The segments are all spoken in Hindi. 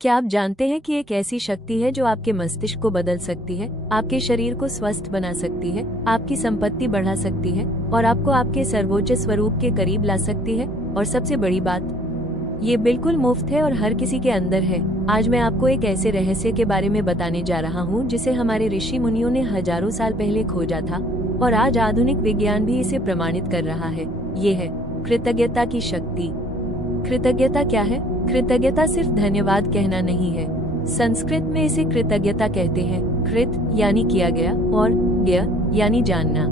क्या आप जानते हैं कि एक ऐसी शक्ति है जो आपके मस्तिष्क को बदल सकती है, आपके शरीर को स्वस्थ बना सकती है, आपकी संपत्ति बढ़ा सकती है और आपको आपके सर्वोच्च स्वरूप के करीब ला सकती है। और सबसे बड़ी बात, ये बिल्कुल मुफ्त है और हर किसी के अंदर है। आज मैं आपको एक ऐसे रहस्य के बारे में बताने जा रहा हूँ जिसे हमारे ऋषि मुनियों ने हजारों साल पहले खोजा था और आज आधुनिक विज्ञान भी इसे प्रमाणित कर रहा है। ये है कृतज्ञता की शक्ति। कृतज्ञता क्या है? कृतज्ञता सिर्फ धन्यवाद कहना नहीं है। संस्कृत में इसे कृतज्ञता कहते हैं। कृत यानी किया गया और ज्ञ यानी जानना,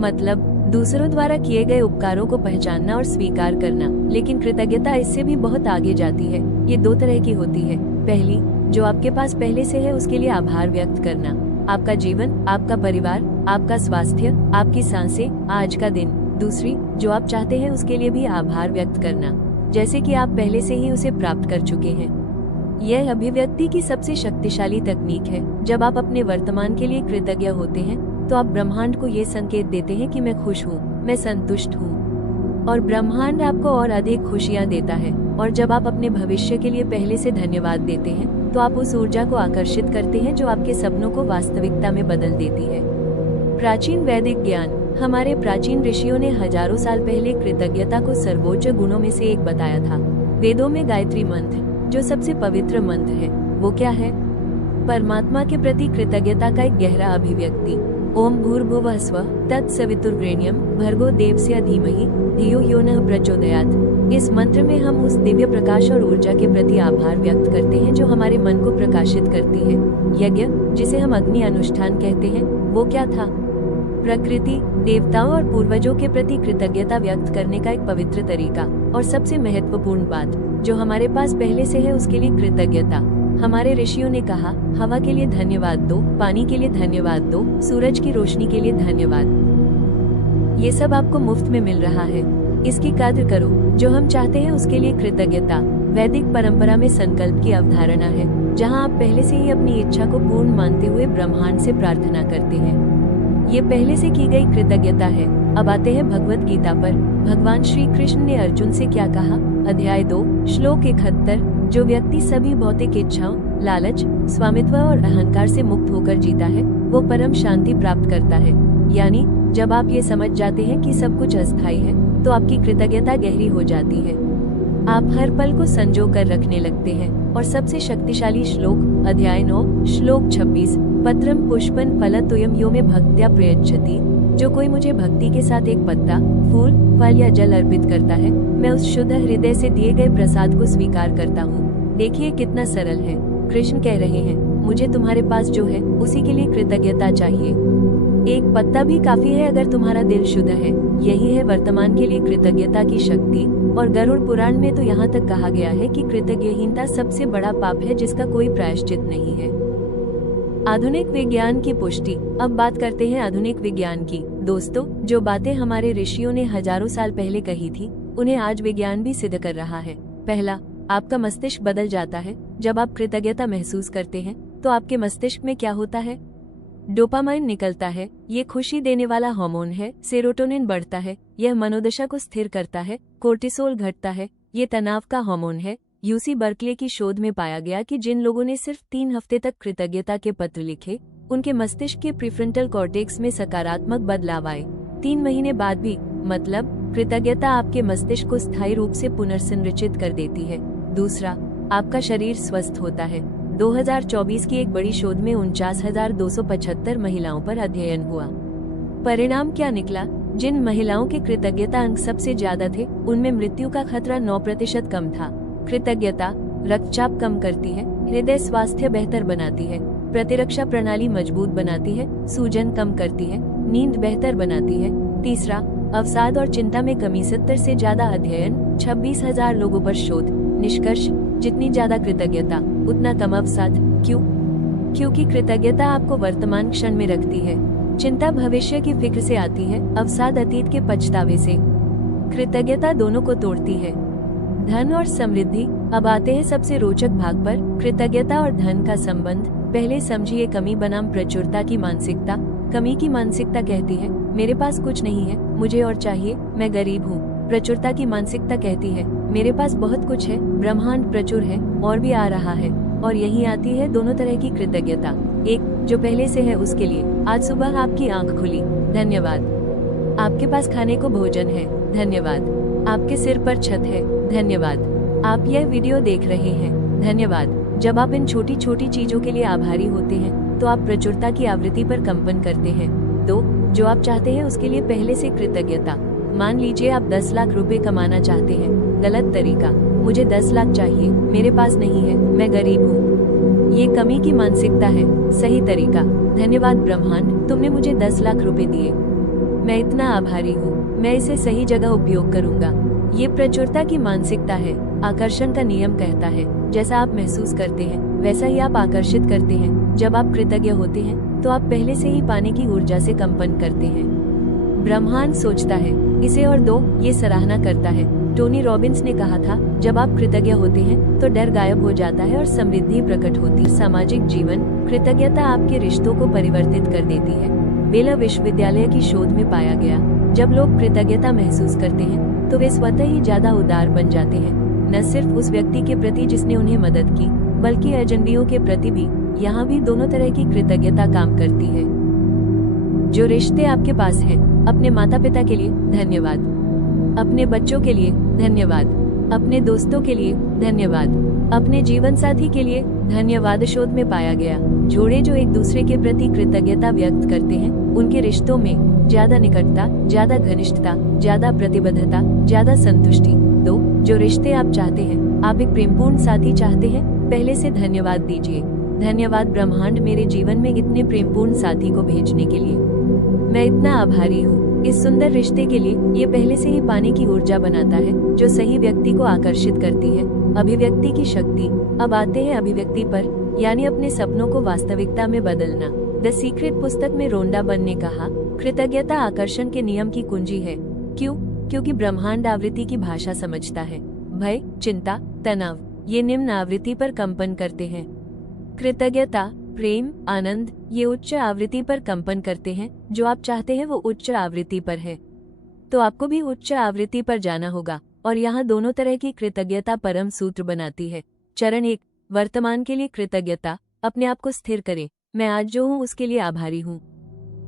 मतलब दूसरों द्वारा किए गए उपकारों को पहचानना और स्वीकार करना। लेकिन कृतज्ञता इससे भी बहुत आगे जाती है। ये दो तरह की होती है। पहली, जो आपके पास पहले से है उसके लिए आभार व्यक्त करना, आपका जीवन, आपका परिवार, आपका स्वास्थ्य, आपकी सांसें, आज का दिन। दूसरी, जो आप चाहते हैं उसके लिए भी आभार व्यक्त करना, जैसे कि आप पहले से ही उसे प्राप्त कर चुके हैं। यह अभिव्यक्ति की सबसे शक्तिशाली तकनीक है। जब आप अपने वर्तमान के लिए कृतज्ञ होते हैं तो आप ब्रह्मांड को ये संकेत देते हैं कि मैं खुश हूँ, मैं संतुष्ट हूँ, और ब्रह्मांड आपको और अधिक खुशियाँ देता है। और जब आप अपने भविष्य के लिए पहले से धन्यवाद देते हैं तो आप उस ऊर्जा को आकर्षित करते हैं जो आपके सपनों को वास्तविकता में बदल देती है। प्राचीन वैदिक ज्ञान। हमारे प्राचीन ऋषियों ने हजारों साल पहले कृतज्ञता को सर्वोच्च गुणों में से एक बताया था। वेदों में गायत्री मंत्र, जो सबसे पवित्र मंत्र है, वो क्या है? परमात्मा के प्रति कृतज्ञता का एक गहरा अभिव्यक्ति। ओम भूर्भुवः स्वः तत्सवितुर्वरेण्यं भर्गो देवस्य धीमहि धियो यो नः प्रचोदयात्। इस मंत्र में हम उस दिव्य प्रकाश और ऊर्जा के प्रति आभार व्यक्त करते हैं जो हमारे मन को प्रकाशित करती है। यज्ञ, जिसे हम अग्नि अनुष्ठान कहते हैं, वो क्या था? प्रकृति, देवताओं और पूर्वजों के प्रति कृतज्ञता व्यक्त करने का एक पवित्र तरीका। और सबसे महत्वपूर्ण बात, जो हमारे पास पहले से है उसके लिए कृतज्ञता। हमारे ऋषियों ने कहा, हवा के लिए धन्यवाद दो, पानी के लिए धन्यवाद दो, सूरज की रोशनी के लिए धन्यवाद। ये सब आपको मुफ्त में मिल रहा है, इसकी कद्र करो। जो हम चाहते हैं उसके लिए कृतज्ञता वैदिक परंपरा में संकल्प की अवधारणा है, जहाँ आप पहले से ही अपनी इच्छा को पूर्ण मानते हुए ब्रह्मांड से प्रार्थना करते हैं। ये पहले से की गई कृतज्ञता है। अब आते हैं भगवत गीता पर। भगवान श्री कृष्ण ने अर्जुन से क्या कहा? अध्याय 2, श्लोक 71। जो व्यक्ति सभी भौतिक इच्छाओं, लालच, स्वामित्व और अहंकार से मुक्त होकर जीता है वो परम शांति प्राप्त करता है। यानी जब आप ये समझ जाते हैं कि सब कुछ अस्थायी है तो आपकी कृतज्ञता गहरी हो जाती है। आप हर पल को संजो कर रखने लगते हैं। और सबसे शक्तिशाली श्लोक, अध्याय 9, श्लोक 26। पत्रम पुष्पन फलतोयम यो में भक्त्या प्रयच्छति। जो कोई मुझे भक्ति के साथ एक पत्ता, फूल, फल या जल अर्पित करता है, मैं उस शुद्ध हृदय से दिए गए प्रसाद को स्वीकार करता हूँ। देखिए कितना सरल है। कृष्ण कह रहे हैं, मुझे तुम्हारे पास जो है उसी के लिए कृतज्ञता चाहिए। एक पत्ता भी काफी है अगर तुम्हारा दिल शुद्ध है। यही है वर्तमान के लिए कृतज्ञता की शक्ति। और गरुड़ पुराण में तो यहाँ तक कहा गया है कि कृतज्ञहीनता सबसे बड़ा पाप है जिसका कोई प्रायश्चित नहीं है। आधुनिक विज्ञान की पुष्टि। अब बात करते हैं आधुनिक विज्ञान की। दोस्तों, जो बातें हमारे ऋषियों ने हजारों साल पहले कही थी उन्हें आज विज्ञान भी सिद्ध कर रहा है। पहला, आपका मस्तिष्क बदल जाता है। जब आप कृतज्ञता महसूस करते हैं तो आपके मस्तिष्क में क्या होता है? डोपामाइन निकलता है। ये खुशी देने वाला हार्मोन है। सेरोटोनिन बढ़ता है, यह मनोदशा को स्थिर करता है। कोर्टिसोल घटता है, ये तनाव का हार्मोन है। यूसी बर्कले की शोध में पाया गया कि जिन लोगों ने सिर्फ 3 हफ्ते तक कृतज्ञता के पत्र लिखे, उनके मस्तिष्क के प्रीफ्रंटल कॉर्टेक्स में सकारात्मक बदलाव आए। 3 महीने बाद भी। मतलब कृतज्ञता आपके मस्तिष्क को स्थायी रूप से पुनर्संरचित कर देती है। दूसरा, आपका शरीर स्वस्थ होता है। 2024 की एक बड़ी शोध में 49,275 महिलाओं पर अध्ययन हुआ। परिणाम क्या निकला? जिन महिलाओं के कृतज्ञता अंक सबसे ज्यादा थे उनमें मृत्यु का खतरा 9% कम था। कृतज्ञता रक्तचाप कम करती है, हृदय स्वास्थ्य बेहतर बनाती है, प्रतिरक्षा प्रणाली मजबूत बनाती है, सूजन कम करती है, नींद बेहतर बनाती है। तीसरा, अवसाद और चिंता में कमी। 70 से ज्यादा अध्ययन, 26,000 लोगों पर शोध। निष्कर्ष, जितनी ज्यादा कृतज्ञता उतना कम अवसाद। क्यों? क्योंकि कृतज्ञता आपको वर्तमान क्षण में रखती है। चिंता भविष्य की फिक्र से आती है, अवसाद अतीत के पछतावे से। कृतज्ञता दोनों को तोड़ती है। धन और समृद्धि। अब आते हैं सबसे रोचक भाग पर, कृतज्ञता और धन का संबंध। पहले समझिए कमी बनाम प्रचुरता की मानसिकता। कमी की मानसिकता कहती है मेरे पास कुछ नहीं है, मुझे और चाहिए, मैं गरीब हूँ। प्रचुरता की मानसिकता कहती है मेरे पास बहुत कुछ है, ब्रह्मांड प्रचुर है और भी आ रहा है। और यही आती है दोनों तरह की कृतज्ञता। एक, जो पहले से है उसके लिए, आज सुबह आपकी आंख खुली, धन्यवाद। आपके पास खाने को भोजन है, धन्यवाद। आपके सिर पर छत है, धन्यवाद। आप यह वीडियो देख रहे हैं, धन्यवाद। जब आप इन छोटी छोटी चीजों के लिए आभारी होते हैं तो आप प्रचुरता की आवृत्ति पर कंपन करते हैं। 2, जो आप चाहते हैं उसके लिए पहले से कृतज्ञता। मान लीजिए आप 10 लाख रुपए कमाना चाहते हैं। गलत तरीका, मुझे 10 लाख चाहिए, मेरे पास नहीं है, मैं गरीब हूँ। ये कमी की मानसिकता है। सही तरीका, धन्यवाद ब्रह्मांड, तुमने मुझे 10 लाख रुपए दिए, मैं इतना आभारी हूँ, मैं इसे सही जगह उपयोग करूंगा। ये प्रचुरता की मानसिकता है। आकर्षण का नियम कहता है, जैसा आप महसूस करते हैं वैसा ही आप आकर्षित करते हैं। जब आप कृतज्ञ होते हैं तो आप पहले से ही पाने की ऊर्जा से कंपन करते हैं। ब्रह्मांड सोचता है, इसे और दो, ये सराहना करता है। टोनी रॉबिन्स ने कहा था, जब आप कृतज्ञ होते हैं तो डर गायब हो जाता है और समृद्धि प्रकट होती है। सामाजिक जीवन, कृतज्ञता आपके रिश्तों को परिवर्तित कर देती है। बेला विश्वविद्यालय की शोध में पाया गया, जब लोग कृतज्ञता महसूस करते हैं तो वे स्वतः ही ज्यादा उदार बन जाते हैं, न सिर्फ उस व्यक्ति के प्रति जिसने उन्हें मदद की, बल्कि अजनबियों के प्रति भी। यहाँ भी दोनों तरह की कृतज्ञता काम करती है। जो रिश्ते आपके पास हैं, अपने माता पिता के लिए धन्यवाद, अपने बच्चों के लिए धन्यवाद, अपने दोस्तों के लिए धन्यवाद, अपने जीवन साथी के लिए धन्यवाद। शोध में पाया गया, जोड़े जो एक दूसरे के प्रति कृतज्ञता व्यक्त करते हैं उनके रिश्तों में ज्यादा निकटता, ज्यादा घनिष्ठता, ज्यादा प्रतिबद्धता, ज्यादा संतुष्टि। 2, जो रिश्ते आप चाहते हैं, आप एक प्रेमपूर्ण साथी चाहते हैं, पहले से धन्यवाद दीजिए। धन्यवाद ब्रह्मांड, मेरे जीवन में इतने प्रेमपूर्ण साथी को भेजने के लिए, मैं इतना आभारी हूँ। इस सुंदर रिश्ते के लिए ये पहले से ही पाने की ऊर्जा बनाता है जो सही व्यक्ति को आकर्षित करती है। अभिव्यक्ति की शक्ति। अब आते हैं अभिव्यक्ति पर, यानी अपने सपनों को वास्तविकता में बदलना। द सीक्रेट पुस्तक में रोंडा बन ने कहा, कृतज्ञता आकर्षण के नियम की कुंजी है। क्यों? क्योंकि ब्रह्मांड आवृत्ति की भाषा समझता है। भय, चिंता, तनाव, ये निम्न आवृत्ति पर कंपन करते हैं। कृतज्ञता, प्रेम, आनंद, ये उच्च आवृत्ति पर कंपन करते हैं। जो आप चाहते हैं वो उच्च आवृत्ति पर है, तो आपको भी उच्च आवृत्ति पर जाना होगा। और यहाँ दोनों तरह की कृतज्ञता परम सूत्र बनाती है। चरण 1, वर्तमान के लिए कृतज्ञता। अपने आप को स्थिर करें, मैं आज जो हूँ उसके लिए आभारी हूँ,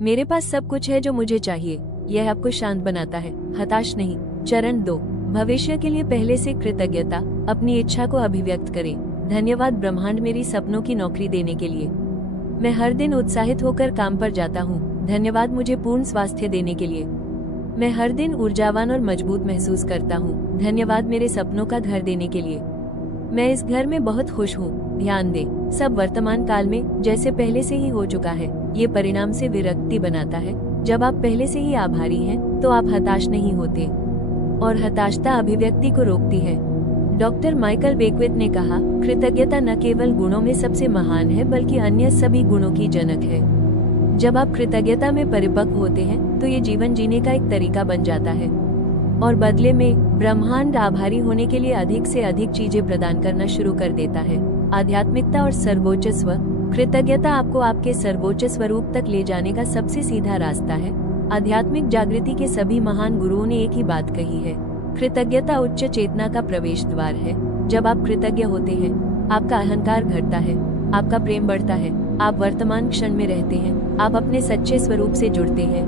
मेरे पास सब कुछ है जो मुझे चाहिए। यह आपको शांत बनाता है, हताश नहीं। चरण 2, भविष्य के लिए पहले से कृतज्ञता। अपनी इच्छा को अभिव्यक्त करें, धन्यवाद ब्रह्मांड मेरी सपनों की नौकरी देने के लिए, मैं हर दिन उत्साहित होकर काम पर जाता हूँ। धन्यवाद मुझे पूर्ण स्वास्थ्य देने के लिए, मैं हर दिन ऊर्जावान और मजबूत महसूस करता हूँ। धन्यवाद मेरे सपनों का घर देने के लिए, मैं इस घर में बहुत खुश हूँ। ध्यान दें, सब वर्तमान काल में जैसे पहले से ही हो चुका है। ये परिणाम से विरक्ति बनाता है। जब आप पहले से ही आभारी हैं, तो आप हताश नहीं होते, और हताशता अभिव्यक्ति को रोकती है। डॉक्टर माइकल बेकविथ ने कहा, कृतज्ञता न केवल गुणों में सबसे महान है बल्कि अन्य सभी गुणों की जनक है। जब आप कृतज्ञता में परिपक्व होते हैं तो ये जीवन जीने का एक तरीका बन जाता है, और बदले में ब्रह्मांड आभारी होने के लिए अधिक से अधिक चीजें प्रदान करना शुरू कर देता है। आध्यात्मिकता और सर्वोच्च स्व। कृतज्ञता आपको आपके सर्वोच्च स्वरूप तक ले जाने का सबसे सीधा रास्ता है। आध्यात्मिक जागृति के सभी महान गुरुओं ने एक ही बात कही है, कृतज्ञता उच्च चेतना का प्रवेश द्वार है। जब आप कृतज्ञ होते हैं, आपका अहंकार घटता है, आपका प्रेम बढ़ता है, आप वर्तमान क्षण में रहते हैं, आप अपने सच्चे स्वरूप से जुड़ते हैं।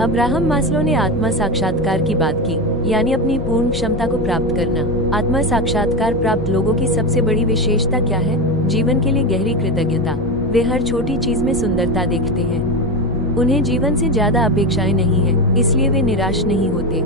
अब्राहम मास्लो ने आत्मा साक्षात्कार की बात की, यानी अपनी पूर्ण क्षमता को प्राप्त करना। आत्मा साक्षात्कार प्राप्त लोगों की सबसे बड़ी विशेषता क्या है? जीवन के लिए गहरी कृतज्ञता। वे हर छोटी चीज में सुंदरता देखते हैं, उन्हें जीवन से ज्यादा अपेक्षाएं नहीं है, इसलिए वे निराश नहीं होते।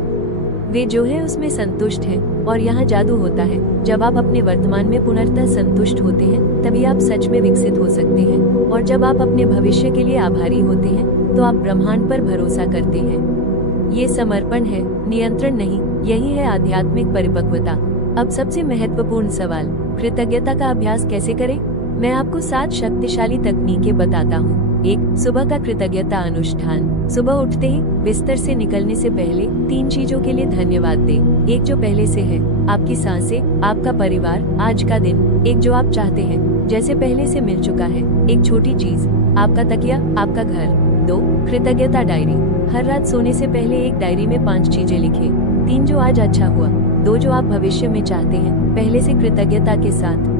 वे जो है उसमें संतुष्ट हैं, और यहाँ जादू होता है। जब आप अपने वर्तमान में पूर्णतः संतुष्ट होते हैं, तभी आप सच में विकसित हो सकते हैं। और जब आप अपने भविष्य के लिए आभारी होते हैं, तो आप ब्रह्मांड पर भरोसा करते हैं। ये समर्पण है, नियंत्रण नहीं। यही है आध्यात्मिक परिपक्वता। अब सबसे महत्वपूर्ण सवाल, कृतज्ञता का अभ्यास कैसे करें? मैं आपको 7 शक्तिशाली तकनीकें बताता हूँ। 1, सुबह का कृतज्ञता अनुष्ठान। सुबह उठते ही बिस्तर से निकलने से पहले 3 चीजों के लिए धन्यवाद दें। एक जो पहले से है, आपकी सांसें, आपका परिवार, आज का दिन। एक जो आप चाहते हैं, जैसे पहले से मिल चुका है, एक छोटी चीज, आपका तकिया, आपका घर। 2, कृतज्ञता डायरी। हर रात सोने से पहले एक डायरी में 5 चीजें लिखें। 3, जो आज अच्छा हुआ, 2 जो आप भविष्य में चाहते हैं, पहले से कृतज्ञता के साथ।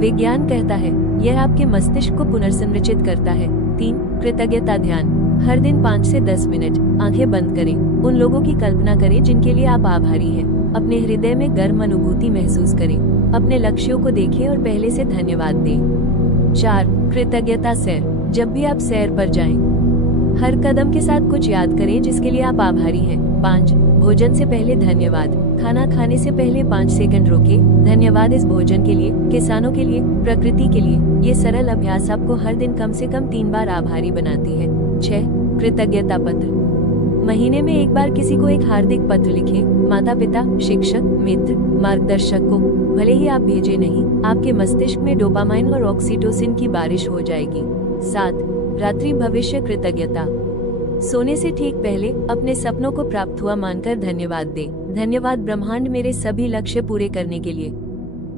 विज्ञान कहता है यह आपके मस्तिष्क को पुनर्संरचित करता है। 3 कृतज्ञता ध्यान। हर दिन 5 से 10 मिनट आंखें बंद करें, उन लोगों की कल्पना करें जिनके लिए आप आभारी हैं। अपने हृदय में गर्म अनुभूति महसूस करें, अपने लक्ष्यों को देखें और पहले से धन्यवाद दें। 4 कृतज्ञता सैर। जब भी आप सैर पर जाएं, हर कदम के साथ कुछ याद करें जिसके लिए आप आभारी हैं। 5 भोजन से पहले धन्यवाद। खाना खाने से पहले 5 सेकंड रोकें, धन्यवाद इस भोजन के लिए, किसानों के लिए, प्रकृति के लिए। ये सरल अभ्यास आपको हर दिन कम से कम 3 बार आभारी बनाती है। 6 कृतज्ञता पत्र। महीने में 1 बार किसी को एक हार्दिक पत्र लिखें, माता पिता, शिक्षक, मित्र, मार्गदर्शक को। भले ही आप भेजे नहीं, आपके मस्तिष्क में डोपामाइन और ऑक्सीटोसिन की बारिश हो जाएगी। 7 रात्रि भविष्य कृतज्ञता। सोने से ठीक पहले अपने सपनों को प्राप्त हुआ मानकर धन्यवाद दें। धन्यवाद ब्रह्मांड मेरे सभी लक्ष्य पूरे करने के लिए।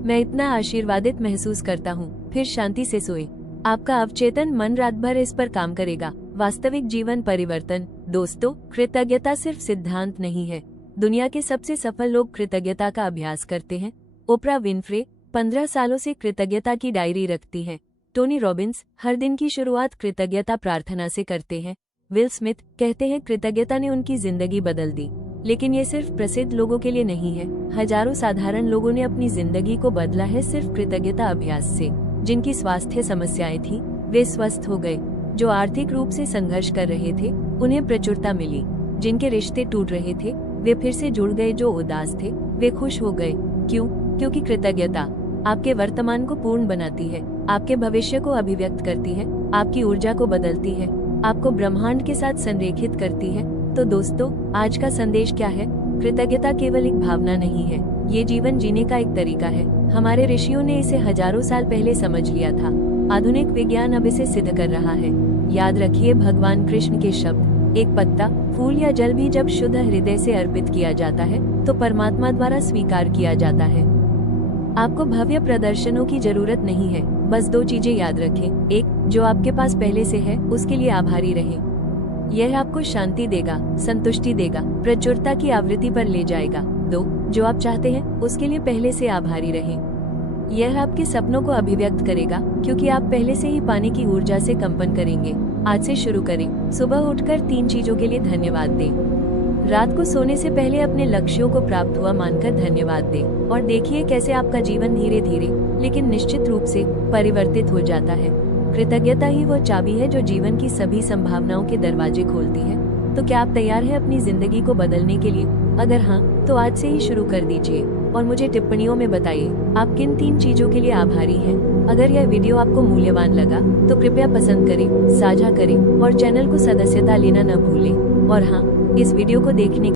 मैं इतना आशीर्वादित महसूस करता हूँ। फिर शांति से सोएं। आपका अवचेतन मन रात भर इस पर काम करेगा। वास्तविक जीवन परिवर्तन। दोस्तों, कृतज्ञता सिर्फ सिद्धांत नहीं है। दुनिया के सबसे सफल लोग कृतज्ञता का अभ्यास करते हैं। ओपरा विनफ्रे 15 सालों से कृतज्ञता की डायरी रखती हैं। टोनी रॉबिन्स हर दिन की शुरुआत कृतज्ञता प्रार्थना से करते हैं। विल स्मिथ कहते हैं कृतज्ञता ने उनकी जिंदगी बदल दी। लेकिन ये सिर्फ प्रसिद्ध लोगों के लिए नहीं है। हजारों साधारण लोगों ने अपनी जिंदगी को बदला है सिर्फ कृतज्ञता अभ्यास से। जिनकी स्वास्थ्य समस्याएं थी, वे स्वस्थ हो गए। जो आर्थिक रूप से संघर्ष कर रहे थे, उन्हें प्रचुरता मिली। जिनके रिश्ते टूट रहे थे, वे फिर से जुड़ गए। जो उदास थे, वे खुश हो गए। क्यों? क्योंकि कृतज्ञता आपके वर्तमान को पूर्ण बनाती है, आपके भविष्य को अभिव्यक्त करती है, आपकी ऊर्जा को बदलती है, आपको ब्रह्मांड के साथ संरेखित करती है। तो दोस्तों, आज का संदेश क्या है? कृतज्ञता केवल एक भावना नहीं है, ये जीवन जीने का एक तरीका है। हमारे ऋषियों ने इसे हजारों साल पहले समझ लिया था। आधुनिक विज्ञान अब इसे सिद्ध कर रहा है। याद रखिए भगवान कृष्ण के शब्द, एक पत्ता, फूल या जल भी जब शुद्ध हृदय से अर्पित किया जाता है तो परमात्मा द्वारा स्वीकार किया जाता है। आपको भव्य प्रदर्शनों की जरूरत नहीं है, बस 2 चीजें याद रखें। 1 जो आपके पास पहले से है उसके लिए आभारी रहें। यह आपको शांति देगा, संतुष्टि देगा, प्रचुरता की आवृत्ति पर ले जाएगा। 2 जो आप चाहते हैं उसके लिए पहले से आभारी रहें। यह आपके सपनों को अभिव्यक्त करेगा, क्योंकि आप पहले से ही पाने की ऊर्जा से कंपन करेंगे। आज से शुरू करें। सुबह उठकर 3 चीजों के लिए धन्यवाद दें। रात को सोने से पहले अपने लक्ष्यों को प्राप्त हुआ मानकर धन्यवाद दें। और देखिए कैसे आपका जीवन धीरे धीरे लेकिन निश्चित रूप से परिवर्तित हो जाता है। कृतज्ञता ही वो चाबी है जो जीवन की सभी संभावनाओं के दरवाजे खोलती है। तो क्या आप तैयार हैं अपनी जिंदगी को बदलने के लिए? अगर हाँ, तो आज से ही शुरू कर दीजिए और मुझे टिप्पणियों में बताइए आप किन 3 चीजों के लिए आभारी हैं। अगर यह वीडियो आपको मूल्यवान लगा तो कृपया पसंद करें, साझा करें और चैनल को सदस्यता लेना न भूलें। और हाँ, इस वीडियो को देखने